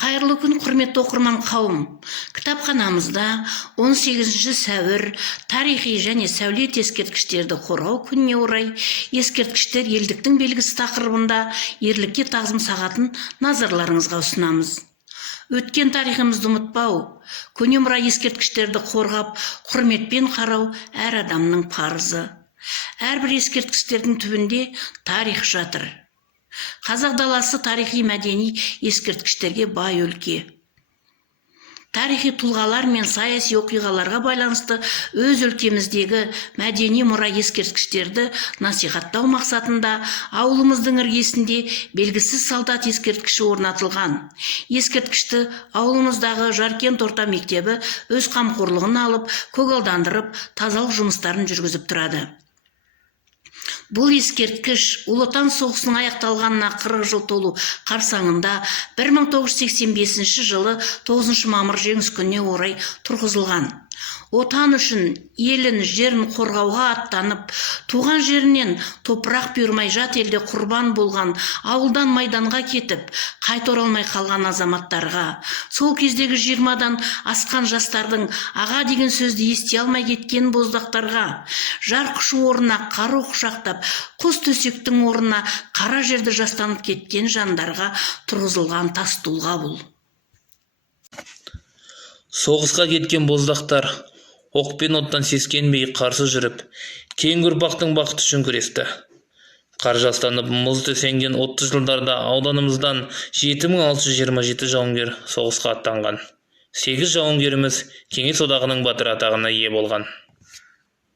Қайырлы күн, құрметті оқырман қауым. Кітапханамызда 18 сәуір тарихи және сәулет ескерткіштерді қорғау күніне орай ескерткіштер елдіктің белгісі тақырыбында ерлікке тағзым сағатын назарларыңызға ұсынамыз. Өткен тарихымызды ұмытпау, көне мұра ескерткіштерді қорғап, құрметпен қарау әр адамның парызы. Әрбір ескерткіштердің түбінде тарих жатыр. Қазақ даласы тарихи мәдени ескерткіштерге бай өлке. Тарихи тұлғалар мен саяси оқиғаларға байланысты өз өлкеміздегі мәдени мұра ескерткіштерді насихаттау мақсатында ауылымыздың іргесінде белгісіз солдат ескерткіші орнатылған. Ескерткішті ауылымыздағы Жаркент орта мектебі өз қамқорлығына алып, көгалдандырып, тазалық жұмыстарын жүргізіп тұрады. Бұл ескерткіш Ұлы Отан соғысының аяқталғанына 40 жыл толу қарсаңында 1985 жылы 9 мамыр жеңіс күніне орай тұрғызылған. Отан үшін елін, жерін қорғауға аттанып, туған жерінен топырақ бұйырмай жат елде құрбан болған, ауылдан майданға кетіп, қайта оралмай қалған азаматтарға, сол кездегі 20-дан асқан жастардың аға деген сөзді ести алмай кеткен боздақтарға, жар құшу орнына қару құшақтап, құс төсектің орнына қара жерді жастанып кеткен жандарға тұрғызылған тас тұлға бұл. Соғысқа кеткен боздақтар оқ пен оттан сескенбей қарсы жүріп, кейінгі ұрпақтың бақыты үшін күресті. Қар жастанып, мұз төсенген 30 жылдарда ауданымыздан 7627 жауынгер соғысқа аттанған. 8 жауынгеріміз Кеңес одағының батыры атағына ие болған.